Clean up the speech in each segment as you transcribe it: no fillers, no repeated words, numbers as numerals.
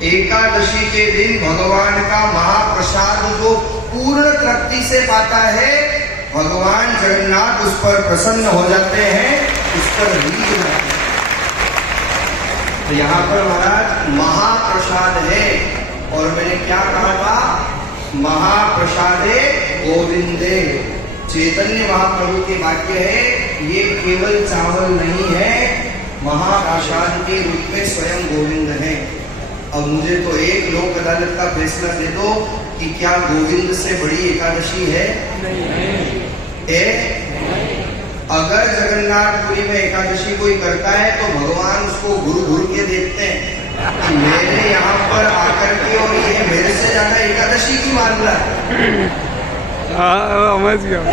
एकादशी के दिन भगवान का महाप्रसाद जो पूर्ण तृप्ति से पाता है, भगवान जगन्नाथ उस पर प्रसन्न हो जाते हैं, उस पर रीझ जाते हैं। तो यहाँ पर महाराज महाप्रसाद है, और मैंने क्या कहा था, महाप्रसादे गोविंदे। चैतन्य महाप्रभु के वाक्य है, ये केवल चावल नहीं है, महाप्रसाद के रूप में स्वयं गोविंद है। अब मुझे तो एक लोक अदालत का फैसला दे दो कि क्या गोविंद से बड़ी एकादशी है? नहीं। अगर जगन्नाथपुरी में एकादशी कोई करता है तो भगवान उसको घूर घूर के देखते हैं कि मेरे यहाँ पर आकर के और ये मेरे से ज्यादा एकादशी की मान रहा है।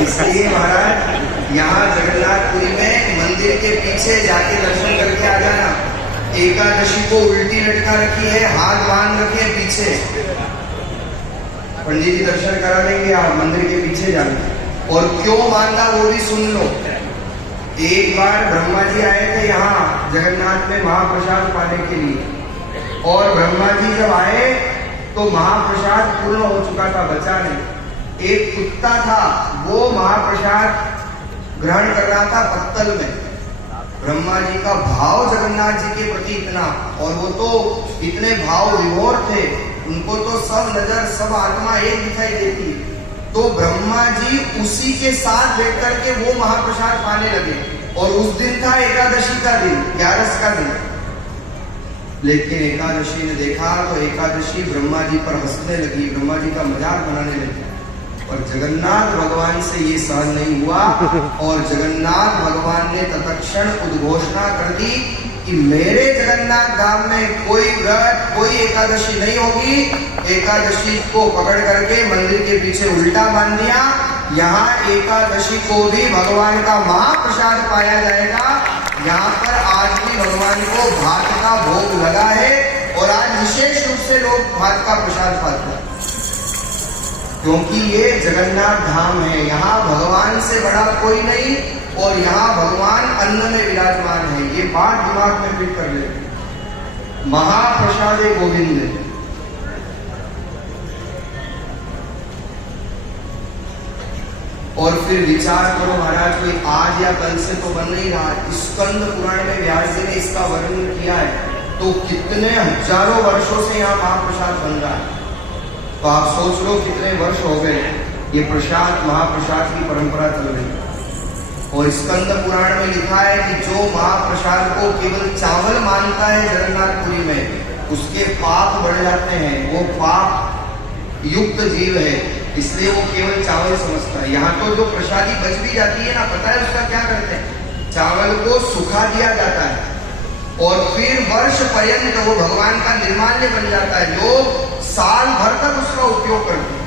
इसलिए महाराज यहाँ जगन्नाथपुरी में मंदिर के पीछे जाके दर्शन करके आ जाना। एकादशी को उल्टी लटका रखी है, हाथ बांध रखे हैं पीछे, पंडित जी दर्शन करा देंगे, आप मंदिर के पीछे जाना। और क्यों बांधा वो भी सुन लो। एक बार ब्रह्मा जी आए थे यहाँ जगन्नाथ में महाप्रसाद पाने के लिए, और ब्रह्मा जी जब आए तो महाप्रसाद पूर्ण हो चुका था, बचा नहीं। एक कुत्ता था, वो महाप्रसाद ग्रहण कर रहा था पत्तल में। ब्रह्मा जी का भाव जगन्नाथ जी के प्रति इतना, और वो तो इतने भाव विभोर थे, उनको तो सब नजर सब आत्मा एक दिखाई देती। तो ब्रह्मा जी उसी के साथ बैठ करके वो महाप्रसाद पाने लगे, और उस दिन था एकादशी का दिन, 11 का दिन। लेकिन एकादशी ने देखा तो एकादशी ब्रह्मा जी पर हंसने लगी, ब्रह्मा जी का मजाक बनाने लगी, और जगन्नाथ भगवान से ये सहन नहीं हुआ, और जगन्नाथ भगवान ने तत्क्षण उद्घोषणा कर दी कि मेरे जगन्नाथ धाम में कोई व्रत कोई एकादशी नहीं होगी। एकादशी को पकड़ करके मंदिर के पीछे उल्टा बांध दिया। यहाँ एकादशी को भी भगवान का महाप्रसाद पाया जाएगा। यहाँ पर आज भी भगवान को भात का भोग लगा है, और आज विशेष रूप से लोग भात का प्रसाद पाते हैं, क्योंकि ये जगन्नाथ धाम है। यहाँ भगवान से बड़ा कोई नहीं, और यहाँ भगवान अन्न में विराजमान है। ये बात दिमाग में फिट कर ले। महाप्रसादे गोविंद। और फिर विचार करो महाराज, कोई आज या कल से तो बन नहीं रहा। स्कंद पुराण में व्यास जी ने इसका वर्णन किया है, तो कितने हजारों वर्षों से यहाँ महाप्रसाद बन रहा है। तो आप सोच लो कितने वर्ष हो गए ये प्रसाद महाप्रसाद की परंपरा चल रही है। और स्कंद पुराण में लिखा है कि जो महाप्रसाद को केवल चावल मानता है जगन्नाथपुरी में, उसके पाप बढ़ जाते हैं। वो पाप युक्त जीव है, इसलिए वो केवल चावल समझता है। यहाँ तो जो प्रसादी बच भी जाती है ना, पता है उसका क्या करते हैं? चावल को सुखा दिया जाता है, और फिर वर्ष पर्यंत वो भगवान का निर्माल्य बन जाता है। लोग साल भर तक उसका उपयोग करते हैं।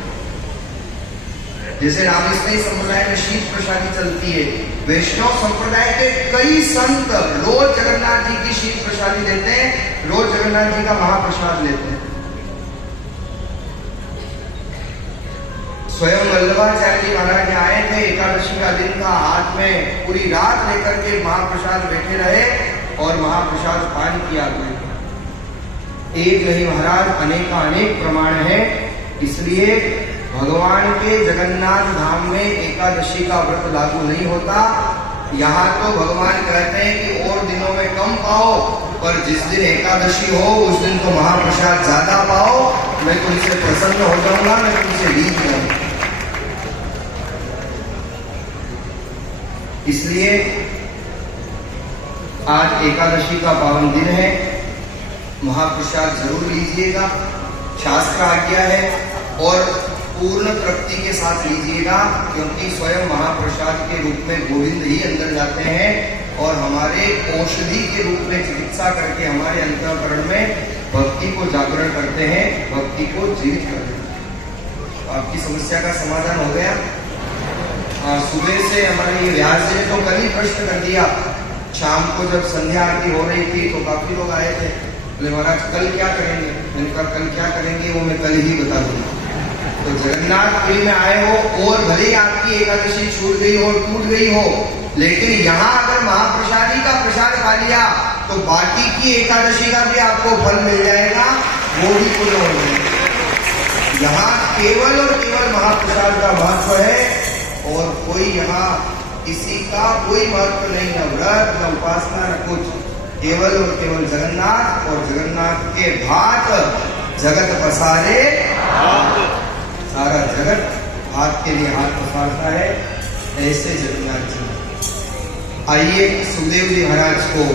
जैसे रामकृष्ण संप्रदाय में शीत प्रसादी चलती है, वैष्णव संप्रदाय के कई संत रोज जगन्नाथ जी की शीत प्रसादी लेते हैं, रोज जगन्नाथ जी का महाप्रसाद लेते हैं। स्वयं वल्लभाचार्य जी महाराज आए थे, एकादशी का दिन था, हाथ में पूरी रात लेकर के महाप्रसाद बैठे रहे और महाप्रसाद पान किया। एक नहीं महाराज, अनेक प्रमाण है। इसलिए भगवान के जगन्नाथ धाम में एकादशी का व्रत लागू नहीं होता। यहाँ तो भगवान कहते हैं कि और दिनों में कम पाओ, पर जिस दिन एकादशी हो उस दिन तो महाप्रसाद ज्यादा पाओ। मैं तुमसे प्रसन्न हो जाऊंगा, मैं तुमसे रीझ जाऊंगा। इसलिए आज एकादशी का पावन दिन है, महाप्रसाद जरूर लीजिएगा, शास्त्र आज्ञा है, और पूर्ण तृप्ति के साथ लीजिएगा, क्योंकि स्वयं महाप्रसाद के रूप में गोविंद ही अंदर जाते हैं और हमारे औषधि के रूप में चिकित्सा करके हमारे अंतःकरण में भक्ति को जागरण करते हैं, भक्ति को जीवित करते हैं। आपकी समस्या का समाधान हो गया। सुबह से हमारे व्यास जी ने तो कल ही प्रश्न कर दिया। शाम को जब संध्या आरती हो रही थी तो काफी लोग आए थे, बोले महाराज कल क्या करेंगे? मैंने कहा कल क्या करेंगे वो मैं कल ही बता दूंगा। तो जगन्नाथपुरी में आए हो और भले ही आपकी एकादशी छूट गई हो, टूट गई हो, लेकिन यहाँ अगर महाप्रसादी का प्रसाद पा लिया तो बाकी की एकादशी का भी आपको फल मिल जाएगा। वो भी पुण्य हो गए। यहाँ केवल और केवल महाप्रसाद का महत्व है और कोई यहाँ किसी का कोई महत्व नहीं, न व्रत न उपासना न कुछ, केवल और केवल जगन्नाथ और जगन्नाथ के भात जगत पसारे, सारा जगत भात के लिए हाथ पसारता है, ऐसे जगन्नाथ जी। आइए सुखदेव जी महाराज को